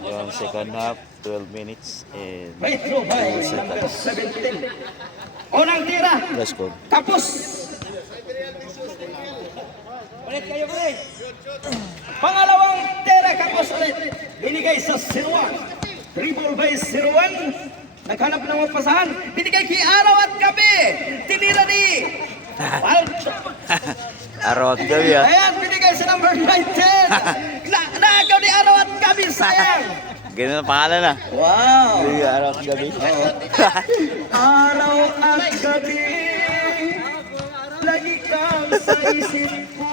Yung second half, 12 minutes and May throw by 2 number seconds. 17. Unang tira. Let's go. Kapos. Pangalawang tira kapos ulit. Binigay sa Siruan. Dribble by Siruan. Naghanap ng mapasahan. Binigay kay Araw at Gabi. Tinira ni Araw at gabi ah. Ayan, binigay sa number 19. Naagaw ni Araw at Gabi. Sayang. Ganun ang pangalan na. Wow. Araw at gabi. Araw at gabi, lagi kang sa isip ko.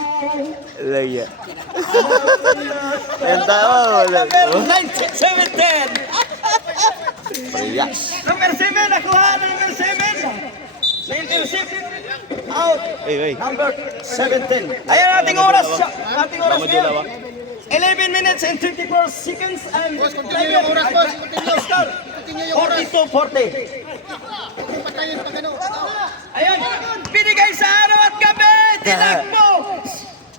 Laya. Ayun tayo. Number 17. Parehas. Number 7, nakuha number 7. Na-intercept. Out. Ay. Number 17. Ayan ating oras. Ating oras ngayon. 11 minutes and 24 seconds and continue yung oras, boss. Continue yung oras. 42-40. Patayin pa gano'n. Ayan, binigay sa Araw at Gabi. Tinakbo.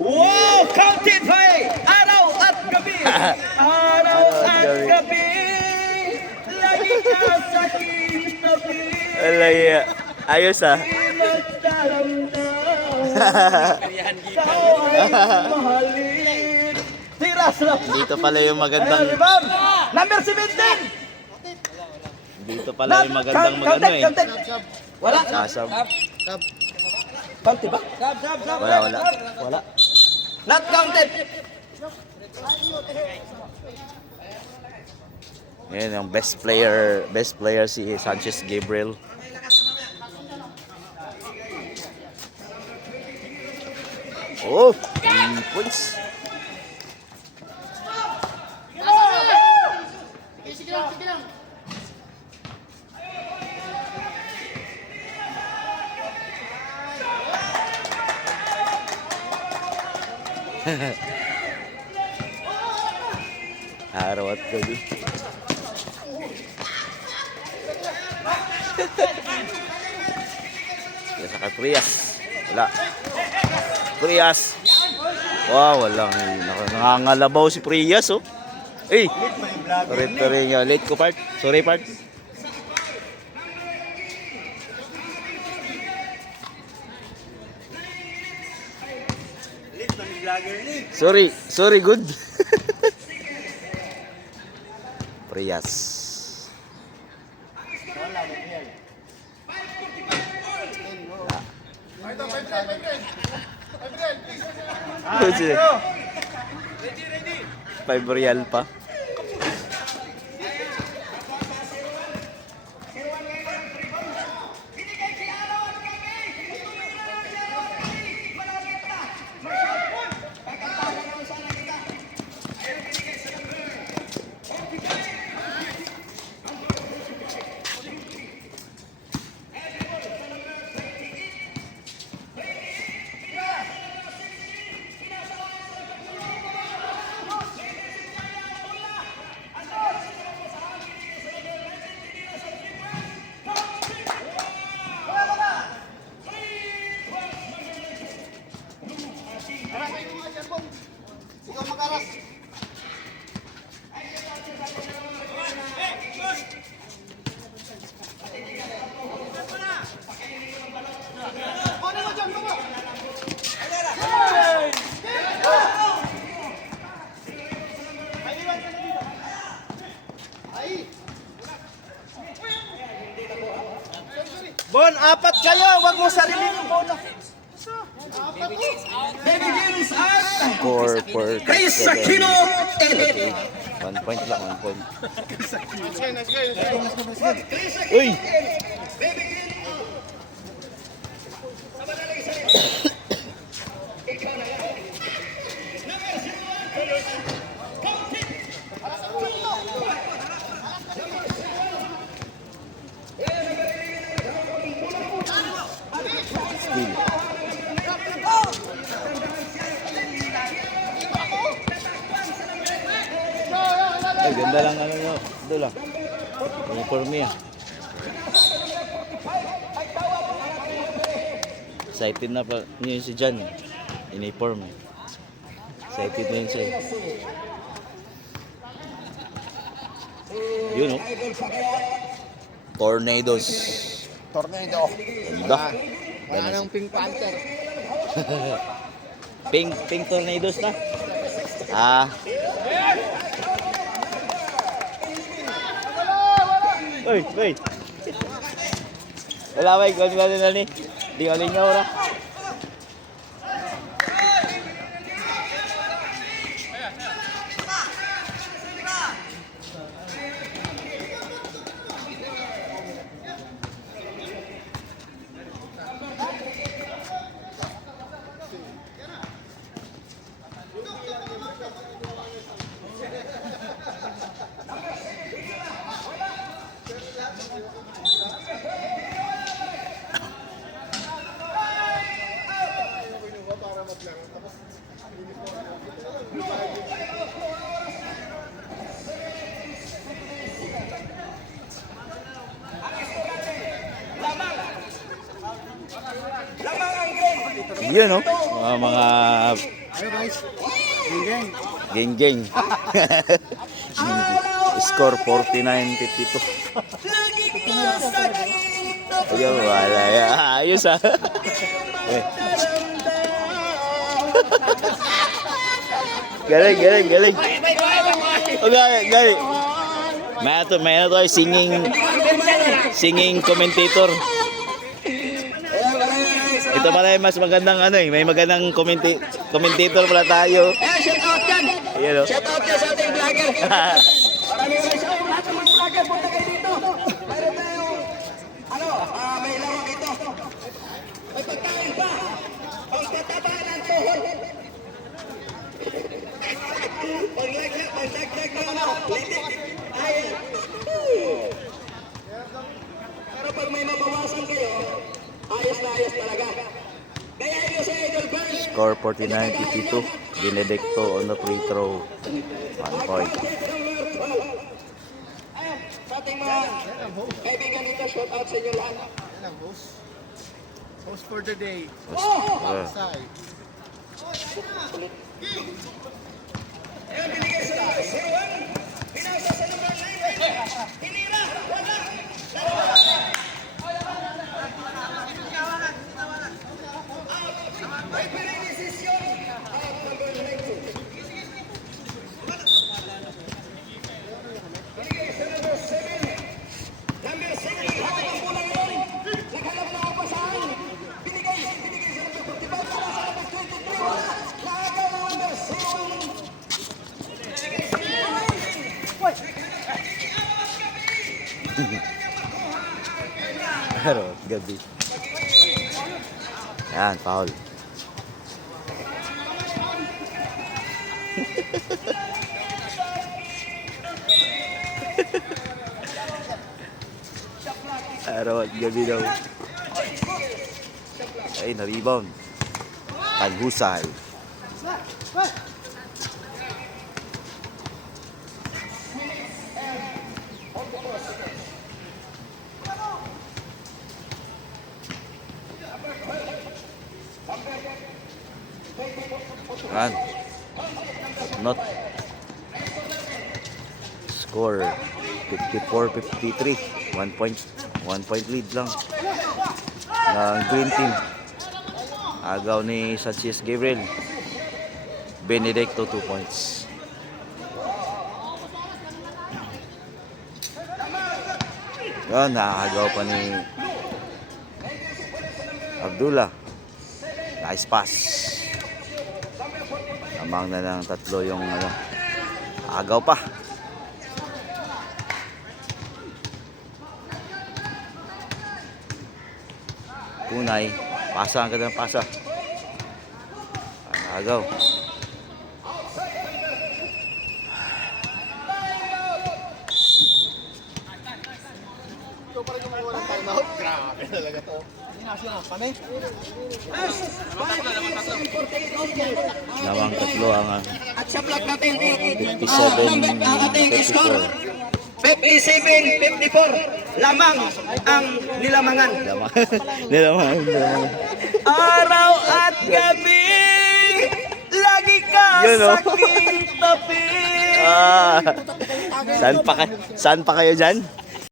Wow, counted by Araw at Gabi. Araw at Gabi. Lagi ka sa kitabi. Laya. Ayos ah. Pinagdaramdam. Ikaw ay mahalin. Tiras lang. Dito pala yung Ayan, magandang rebound. Number 17. dito pala yung magandang magano eh. Counted. Wala. Sasab. Counted ba? Wala. Not counted. Yan yung best player si Sanchez Gabriel. Oh, 3 points. Sige lang. Araw at gabi. Sa kay Prias. Wala. Prias. Wow, wala. Nangangalabaw si Prias oh. Eh. Sorry nga. Late ko part. Sorry part. Sorry good. Prias. Ready. 5 real pa. Ikaw mag-aras. Bon, apat kayo. Huwag mo sariling yung bola. Baby Games at Score for Chris Aquino Elite. 1 point lang, 1 point. Nice guy. Uy! Steal. Ay, ganda lang ano nyo. Ito lang. Uniform niya. Excited na pa yun si Jan. Uniform. Excited na yun siya. Yun oh. Tornadoes. Tornado. Ganda. Wala nang Pink Panther. Pink tornadoes na. Ah. Uy, uy. Wala ba, ikaw na ni. Di alin niya ora. Yan oh. Mga Ano guys? Gang. geng-geng. Score 49-52. Ayun, wala yan. Ayos ah. Eh. Galing. Oh, galing. May ano to, singing commentator. Ito pala yung mas magandang ano eh. May magandang commentator pala tayo. Shout out yan! Ayan o. Shout out yan sa ating vlogger! Maraming shout out lahat ng mga vlogger, punta kayo dito! Mayroon tayong, may laro dito. May pagkain pa! Pagtataba ng tuhod! Pag-lag ng litik! Ayan! Pero pag may mabawasan kayo, ayos na ayos talaga. Kaya nyo sa Idol Burns! Score 49-52. Benedicto on the free throw. 1 point. Sa ating mga kaibigan dito, shout out sa inyo lahat. Yan ang host. Host for the day. Sai. Ayun, binigay sa 0-1. Pinasa sa number 9. Hinira, wala. May pinisisyon. Number 9. Binigay sa number 7. Number 7, hawak ang bola ngayon. Naghanap na ang pasahan. Binigay sa number 45. Para sa number 23. Laagaw ng number 0-1. Pero, gabi. Yan, foul. Pero, gabi daw. Ay, na-rebound. Paghusay. Yan. Not. Score 54-53. 1 point lead lang ng green team. Agaw ni Sanchez Gabriel. Benedicto 2 points. Yan, nakakagaw pa ni Abdullah. Nice pass. Lamang na ng tatlo yung agaw pa. Punay, pasa ang ganda ng pasa. Agaw. Ito pa rin yung walang timeout. Grabe talaga to. Hindi na siya kami. Lamang tatlo ang At sa vlog natin, 57, ang ating score, 57-54. Lamang ang nilamangan. Nilamangan. Araw at gabi, lagi ka Yun, sa oh. aking tabi. Saan pa kayo dyan?